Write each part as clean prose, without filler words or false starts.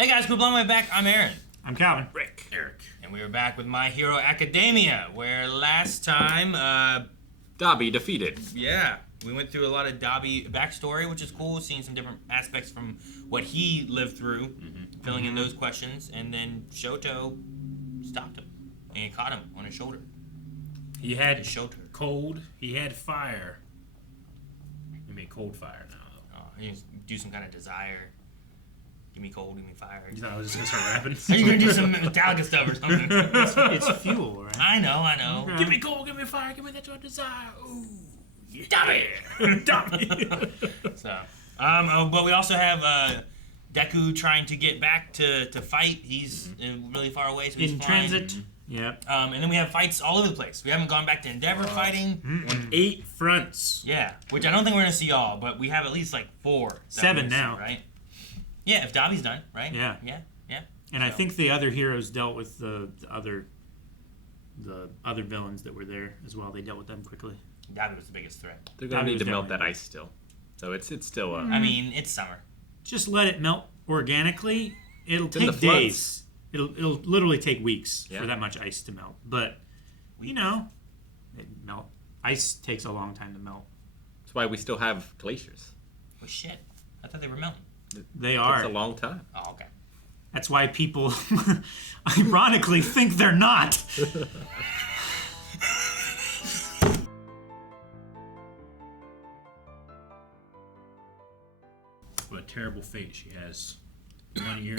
Hey guys, we're blowing my back. I'm Aaron. I'm Calvin. Rick. Eric. And we are back with My Hero Academia, where last time, Dabi defeated. we went through a lot of Dabi backstory, which is cool, seeing some different aspects from what he lived through, filling in those questions, and then Shoto stopped him, and he caught him on his shoulder. He had Shoto. cold, he had fire. He made cold fire now, though. He just do some kind of desire. Give me cold, give me fire. You thought I was just going to start rapping? Are you going to do some Metallica stuff or something? It's fuel, right? I know. Okay. Give me cold, give me fire, give me that your desire. Ooh. Yeah. Dabi! So, but we also have Jaku trying to get back to fight. He's really far away, so he's in flying. transit. Yep. And then we have fights all over the place. We haven't gone back to Endeavor fighting. On 8 fronts. Yeah, which I don't think we're going to see all, but we have at least like 4. 7 now. See, right? Yeah, if Dabi's done, right? Yeah. And I think the other heroes dealt with the other villains that were there as well. They dealt with them quickly. Dabi was the biggest threat. They're going to need to melt that ice still. So it's still I mean, it's summer. Just let it melt organically. It'll take days. It'll literally take weeks for that much ice to melt. But, it melt. Ice takes a long time to melt. That's why we still have glaciers. Well, shit. I thought they were melting. They are. It's a long time. Oh, okay. That's why people, ironically, think they're not. What a terrible fate she has. 1 year.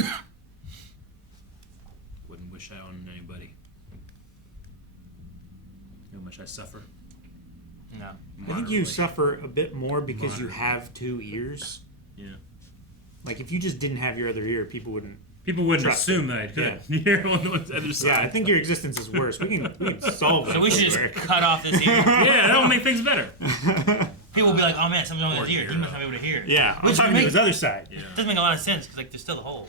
Wouldn't wish that on anybody. You know how much I suffer? No. I think you suffer a bit more because you have 2 ears. Yeah. Like, if you just didn't have your other ear, people wouldn't trust assume that I could. You're on the other side. Yeah, I think your existence is worse. We can solve that. So we should just Rick. cut off this ear. Yeah, that'll make things better. People will be like, oh man, something's wrong with his ear. He must not be able to hear. Yeah, I'm Which talking to his other side. Yeah. doesn't make a lot of sense, because like, there's still a hole.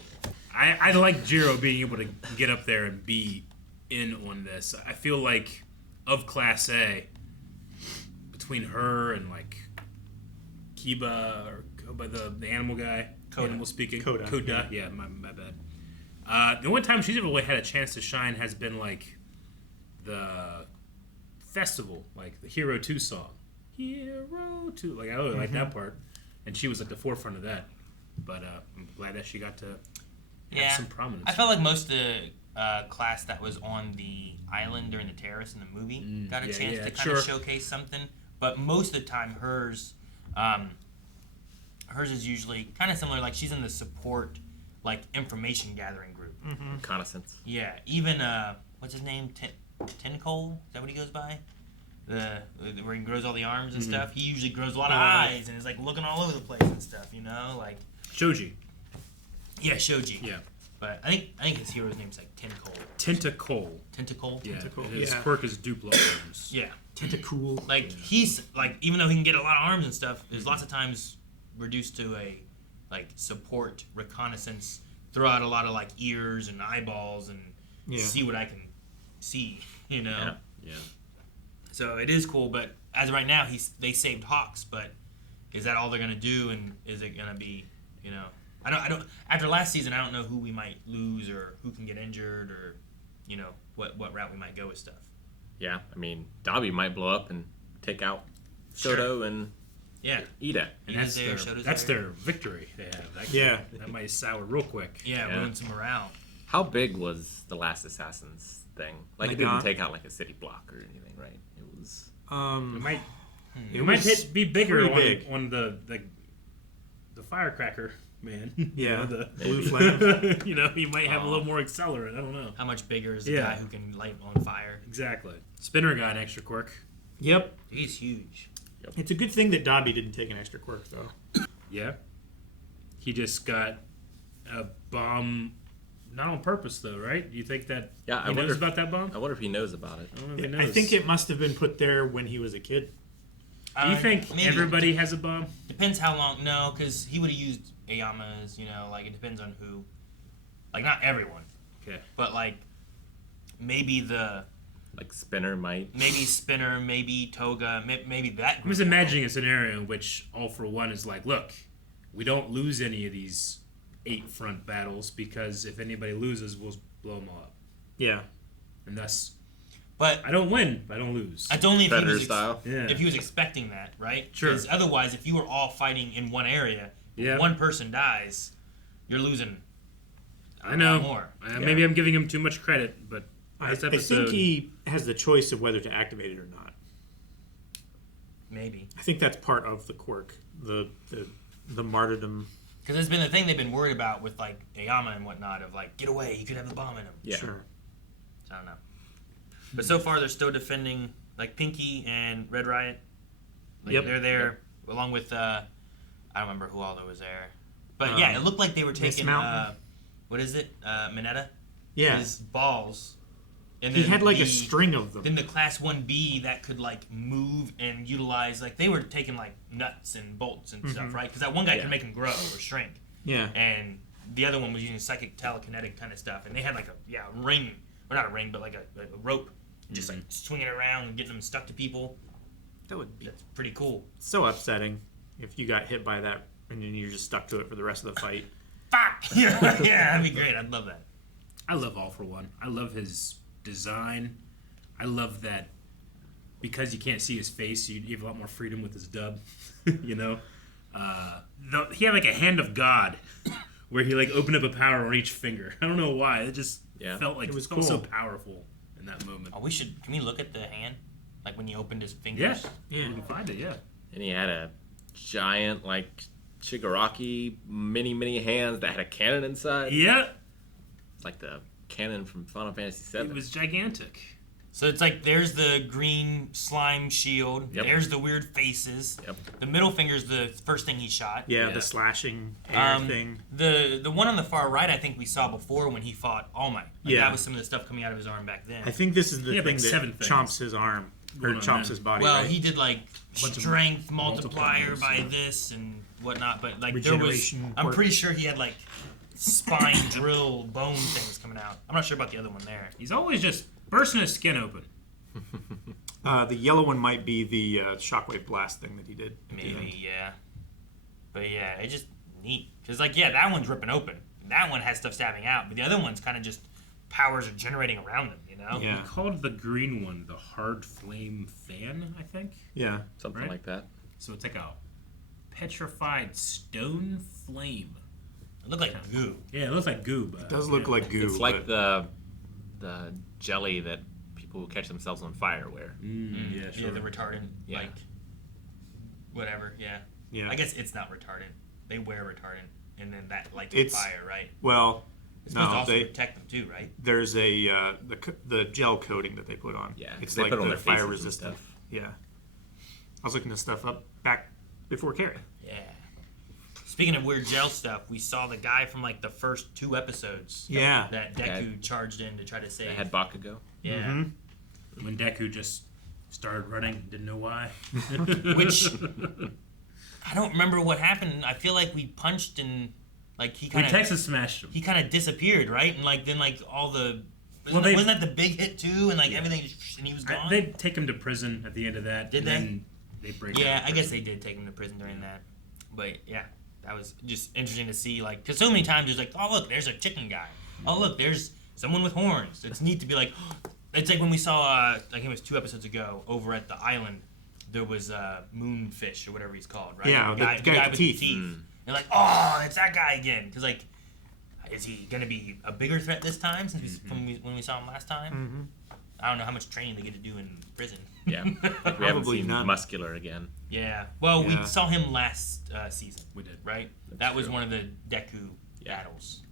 I like Jiro being able to get up there and be in on this. I feel like of Class A, between her and like Kiba or the animal guy, Koda. animal speaking, Koda. Yeah, my bad. The only time she's ever really had a chance to shine has been like the festival, like the Hero 2 song. Hero 2, like I really like that part, and she was at the forefront of that. But I'm glad that she got to have some prominence. I felt like most of the class that was on the island during the terrace in the movie got a chance to kind of showcase something. But most of the time, hers is usually kind of similar. Like, she's in the support, like, information gathering group. Reconnaissance. Yeah, even what's his name? Tencole? Is that what he goes by? Where he grows all the arms and stuff. He usually grows a lot of eyes and is like looking all over the place and stuff. You know, like Shoji. Yeah, Shoji. Yeah. But I think his hero's name's like Tencole. Tentacle. Yeah. His quirk is Duplo arms. Yeah. Tentacool. Like, he's, like, even though he can get a lot of arms and stuff, is lots of times reduced to a, like, support, reconnaissance, throw out a lot of, like, ears and eyeballs and see what I can see, you know? Yeah. So it is cool, but as of right now, they saved Hawks, but is that all they're going to do, and is it going to be, you know... I don't. After last season, I don't know who we might lose or who can get injured or, you know, what route we might go with stuff. Yeah, I mean, Dabi might blow up and take out Shoto and Ida. And that's their victory they have. That might sour real quick. Yeah, ruin some morale. How big was the Last Assassins thing? Like, it didn't take out like a city block or anything, right? It was. It might be bigger on the firecracker. Man, yeah, the blue flame. You know, you might have a little more accelerant. I don't know. How much bigger is the guy who can light on fire? Exactly. Spinner got an extra quirk. Yep, he's huge. Yep. It's a good thing that Dabi didn't take an extra quirk, though. Yeah, he just got a bomb, not on purpose, though, right? Do you think that he knows about that bomb? I wonder if he knows about it. I think it must have been put there when he was a kid. Do you think everybody has a bomb? Depends how long. No, because he would have used Ayama's, you know, like, it depends on who. Like, not everyone. Okay. But, like, maybe like, Spinner might. Maybe Spinner, maybe Toga, maybe that group. I'm just imagining a scenario in which All for One is like, look, we don't lose any of these 8 front battles because if anybody loses, we'll blow them all up. Yeah. And thus, But I don't win, but I don't lose. that's only if Predator style. Yeah. if he was expecting that, right? Sure. Because otherwise, if you were all fighting in one area, one person dies, you're losing. I know. More. Maybe I'm giving him too much credit, but I this episode. think he has the choice of whether to activate it or not. Maybe. I think that's part of the quirk, the martyrdom. Because it's been the thing they've been worried about with like Ayama and whatnot of like, get away, you could have the bomb in him. Yeah. Sure. So I don't know. But so far they're still defending like Pinky and Red Riot. Like, Yep. They're there along with I don't remember who all there was there. But yeah, it looked like they were taking Mountain? what is it? Mineta? Yeah. His balls. And He then had like a string of them. Then the Class 1B that could like move and utilize, like they were taking like nuts and bolts and stuff, right? Because that one guy can make him grow or shrink. Yeah. And the other one was using psychic telekinetic kind of stuff. And they had like a ring, or not a ring, but like a rope, just like swinging around and getting them stuck to people. That would be That's pretty cool. so upsetting if you got hit by that and then you're just stuck to it for the rest of the fight. Fuck! yeah, that'd be great. I'd love that. I love All For One. I love his design. I love that because you can't see his face, you have a lot more freedom with his dub. You know, he had like a hand of God, where he like opened up a power on each finger. I don't know why. It just felt like it was felt so cool. powerful in that moment. Oh, can we look at the hand? Like when he opened his fingers? Yeah, you can find it. Yeah, And he had a giant, like, Shigaraki mini hands that had a cannon inside. yeah. It's like the cannon from Final Fantasy VII. It was gigantic. So it's like there's the green slime shield. Yep. There's the weird faces. Yep. The middle finger's the first thing he shot. Yeah, the slashing hair thing. The one on the far right, I think we saw before when he fought All Might. Like, Yeah. that was some of the stuff coming out of his arm back then. I think this is the Yeah, thing like that 7 things chomps his arm or going on chomps then. his body. Well, right? he did like Bunch of strength multiplier multipliers, by yeah. this and whatnot, but like Regeneration I'm quirk. pretty sure he had like spine drill bone things coming out. I'm not sure about the other one there. He's always just bursting his skin open. The yellow one might be the shockwave blast thing that he did. at the end. Maybe, yeah. But yeah, it's just neat. Because, like, yeah, that one's ripping open. That one has stuff stabbing out. But the other one's kind of just powers are generating around them, you know? Yeah. He called the green one the hard flame fan, I think. Yeah. Something Right? like that. So it's like a petrified stone flame. It looked like goo. Yeah, it looks like goo. But, It does look like goo. It's like but the jelly that people who catch themselves on fire wear. Yeah, sure. Yeah, the retardant, Yeah. like, whatever, yeah. Yeah. I guess it's not retardant. They wear retardant, and then that lights It's- on fire, right? Well, It's supposed to no, also they protect them, too, right? there's a the gel coating that they put on. Yeah, It's they like put it on the their fire faces and resistant. stuff. Yeah. I was looking this stuff up back before Carrie. Yeah. Speaking of weird gel stuff, we saw the guy from, like, the first 2 episodes. Yeah. That Deku charged in to try to save. They had Bakugo. Yeah. Mm-hmm. When Deku just started running, didn't know why. Which I don't remember what happened. I feel like we punched and like he We kind of Texas smashed him. he kind of disappeared, right? And like then like all the Well, they- wasn't that the big hit too? And like everything and he was gone. They take him to prison at the end of that. Did and they? Then they break Yeah, out of I guess prison. they did take him to prison during that. But yeah, that was just interesting to see. Like, because so many times there's like, oh look, there's a chicken guy. Oh look, there's someone with horns. It's neat to be like. It's like when we saw, I think it was 2 episodes ago, over at the island, there was Moonfish or whatever he's called, right? Yeah, the guy with the teeth. They're like, oh, it's that guy again. Because, like, is he going to be a bigger threat this time since when we saw him last time? Mm-hmm. I don't know how much training they get to do in prison. Yeah. Like we haven't Probably seen none. Muscular again. Yeah. Well, Yeah. we saw him last season. We did. Right? That's that was true. one of the Deku Yeah. battles.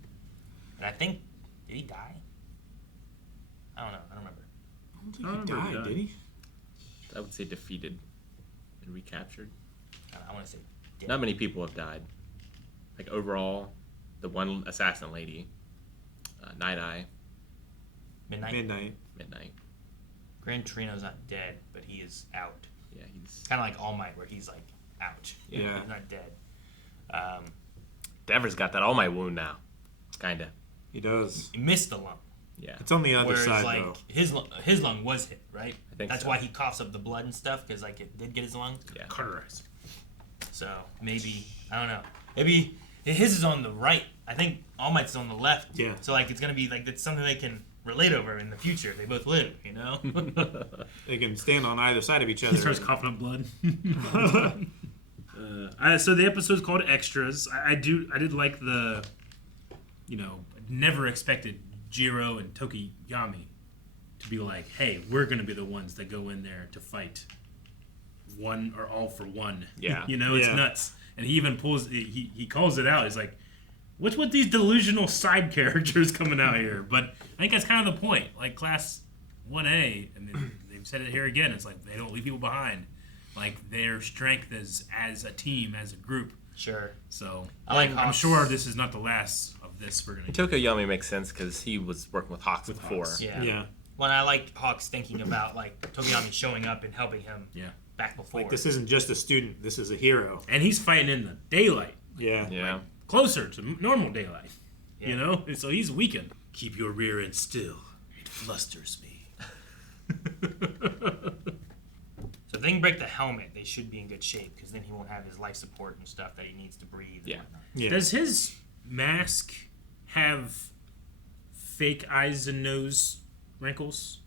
And I think, did he die? I don't know. I don't remember. I don't think I he remember he died, died. did he? I would say defeated and recaptured. I want to say dead. Not many people have died. Like overall, the one assassin lady, Night Eye, Midnight. Midnight. Gran Torino's not dead, but he is out. Yeah, he's Kind of like All Might, where he's like out. Yeah. He's not dead. Dever's got that All Might wound now. Kinda. He does. He missed the lung. Yeah. It's on the other Whereas side, like though. his lung was hit, right? I think That's so. why he coughs up the blood and stuff, because like it did get his lung. Yeah. Cauterized. So maybe I don't know. Maybe his is on the right. I think All Might's on the left. Yeah. So like it's gonna be like it's something they can relate over in the future. They both live, you know. They can stand on either side of each other. He starts coughing up blood. So the episode's called Extras. I did like the, never expected Jiro and Tokiyami to be like, hey, we're going to be the ones that go in there to fight one or all for one. Yeah. It's nuts. And he even he calls it out. He's like, what's with these delusional side characters coming out here? But I think that's kind of the point. Like Class 1A, and they've said it here again, it's like they don't leave people behind. Like their strength is as a team, as a group. Sure. So I'm sure this is not the last of this we're going to get. Tokiyami makes sense because he was working with Hawks before. Hawks. Yeah. Well, I liked Hawks thinking about like Tokiyami showing up and helping him. Yeah. Back before. Like, this isn't just a student. This is a hero. And he's fighting in the daylight. Yeah. Yeah. Closer to normal daylight. Yeah. And so he's weakened. Keep your rear end still. It flusters me. So if they can break the helmet, they should be in good shape because then he won't have his life support and stuff that he needs to breathe. Yeah. Yeah. Does his mask have fake eyes and nose wrinkles?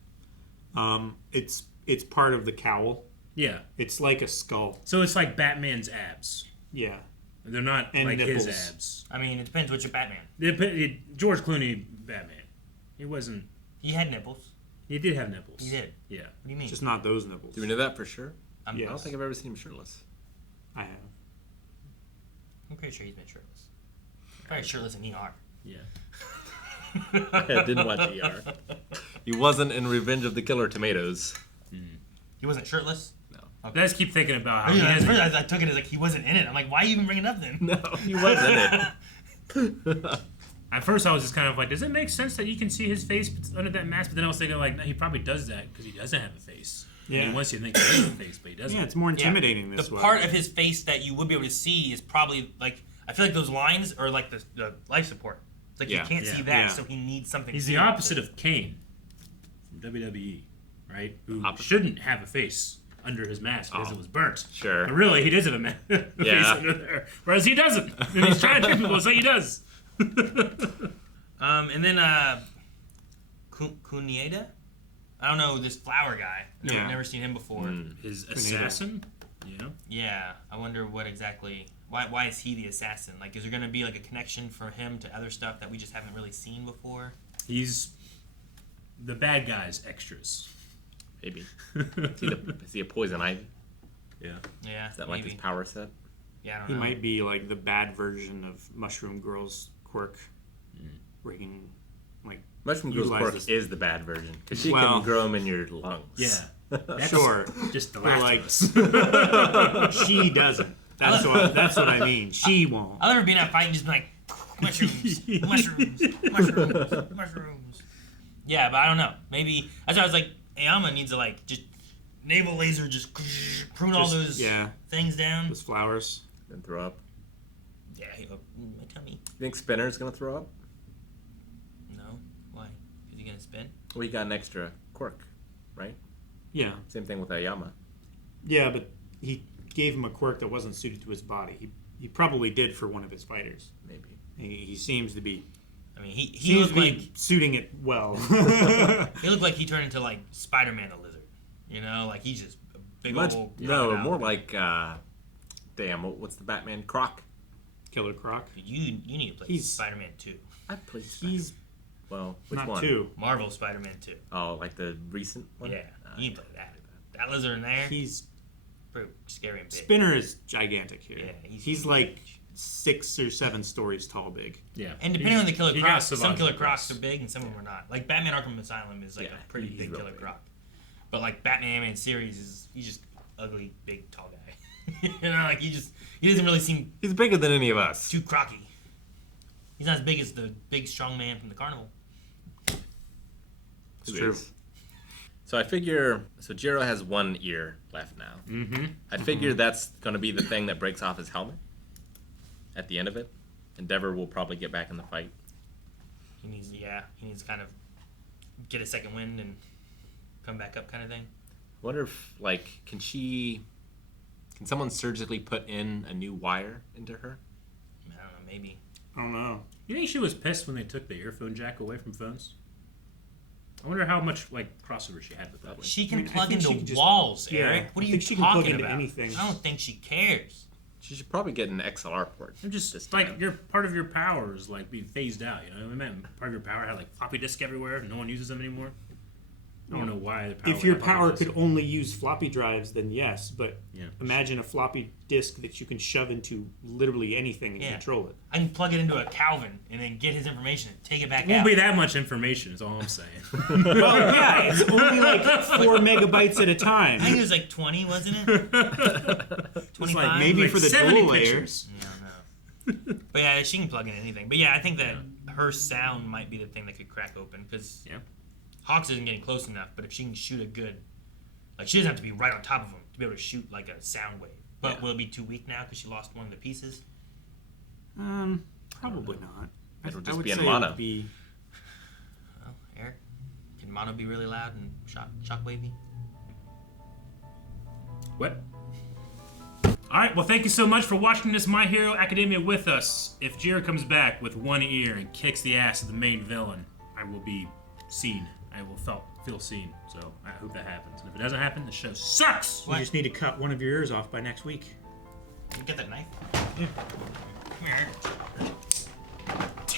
It's part of the cowl. Yeah. It's like a skull. So it's like Batman's abs. Yeah. They're not And like nipples. his abs. I mean, it depends which Batman. George Clooney Batman. He wasn't. He had nipples. He did have nipples. He did. Yeah. What do you mean? Just not those nipples. Do we know that for sure? Yeah. I don't think I've ever seen him shirtless. I have. I'm pretty sure he's been shirtless. Probably shirtless in ER. Yeah. I didn't watch ER. He wasn't in Revenge of the Killer Tomatoes. He wasn't shirtless? No. I just keep thinking about how I, he has. I took it as like he wasn't in it. I'm like, why are you even bringing it up then? No, he wasn't in it. At first, I was just kind of like, does it make sense that you can see his face under that mask? But then I was thinking, like, no, he probably does that because he doesn't have a face. Yeah. And he wants you to think he has a face, but he doesn't. Yeah, it's more intimidating this The way. part of his face that you would be able to see is probably like I feel like those lines are like the life support. It's like Yeah. you can't Yeah. see that, Yeah. so he needs something. He's to the see. opposite of Kane from WWE, right? Who Opposite. shouldn't have a face under his mask because it was burnt. Sure. But really, he does have a face Yeah. under there. Whereas he doesn't. And he's trying to trick people to say he does. And then Kunieda? I don't know, this flower guy. Yeah. Never seen him before. His assassin? Yeah. Yeah, I wonder what exactly. Why is he the assassin? Like, is there going to be like a connection for him to other stuff that we just haven't really seen before? He's the bad guy's extras. Maybe. Is he a poison ivy? Yeah. Yeah, Is that like maybe. his power set? Yeah, I don't He know. might be like the bad version of Mushroom Girl's quirk. Where he can, like, Mushroom Girl's utilize quirk this- is the bad version because she Well- can grow them in your lungs. Yeah. That's Sure. Just the But, last like, of us. she doesn't. That's what I mean. She won't. I'll never be in that fight and just be like, mushrooms, mushrooms, mushrooms, mushrooms. Yeah, but I don't know. Maybe that's why I was like, Aoyama needs to like just naval laser, just prune all those things down. Those flowers. Then throw up. Yeah, my tummy. You think Spinner's gonna throw up? No, why? Is he gonna spin? Well, he got an extra quirk, right? Yeah. Same thing with Aoyama. Yeah, but he gave him a quirk that wasn't suited to his body. He probably did for one of his fighters. Maybe. He seems to be. I mean, he Seems looked to be like suiting it well. he looked like he turned into like Spider-Man the Lizard. You know, like he's just a big No, crocodile. more like what's the Batman? Croc. Killer Croc. You need to play He's- Spider-Man 2. I played. Spider-Man. He's Well, which not one? two. Marvel Spider-Man 2. Oh, like the recent one. Yeah, you need to play that. That lizard in there, He's pretty scary and big. Spinner is gigantic here. Yeah, he's like 6 or 7 stories tall big. Yeah. And depending on the Killer he got Crocs, some savant Killer focus. Crocs are big and some of them are not. Like Batman Arkham Asylum is like Yeah, a pretty he's big real Killer big. Croc. But like Batman series he's just ugly, big, tall guy. You know, like he doesn't really seem He's bigger than any of us. too crocky. He's not as big as the big strong man from the carnival. It's true. So I figure, Jiro has one ear left now. Mm-hmm. I figure that's going to be the thing that breaks off his helmet at the end of it. Endeavor will probably get back in the fight. He needs to kind of get a second wind and come back up kind of thing. I wonder if, can someone surgically put in a new wire into her? I don't know, maybe. I don't know. You think she was pissed when they took the earphone jack away from phones? I wonder how much like crossover she had with that. She can plug think into she can just- walls, yeah, Eric. What are I you think she can plug talking into about? anything. I don't think she cares. She should probably get an XLR port. I'm just this like time. your part of your power is like being phased out. You know what I mean? Part of your power had like floppy disk everywhere. And no one uses them anymore. I don't know why. The power If your would have floppy power disk. could only use floppy drives, then yes. But Yeah. imagine a floppy disk that you can shove into literally anything and Yeah. control it. I can plug it into a Calvin and then get his information and take it back It won't out. be that much information. Is all I'm saying. Well, yeah, it's only like 4 megabytes at a time. I think it was like 20, wasn't it? 25? like Maybe like for the 70 dual pictures. layers. Yeah, I don't know. But yeah, she can plug in anything. But yeah, I think that her sound might be the thing that could crack open because Yeah. Hawks isn't getting close enough. But if she can shoot a good, like she doesn't have to be right on top of him to be able to shoot like a sound wave. But Yeah. will it be too weak now because she lost one of the pieces? Probably not. It'll I just would be in say it mono. would be- Well, Eric, can mono be really loud and shockwavy? What? All right. Well, thank you so much for watching this My Hero Academia with us. If Jira comes back with one ear and kicks the ass of the main villain, I will be seen. I will feel seen. So I hope that happens. And if it doesn't happen, the show sucks. You just need to cut one of your ears off by next week. Can you get that knife? Yeah. Come here.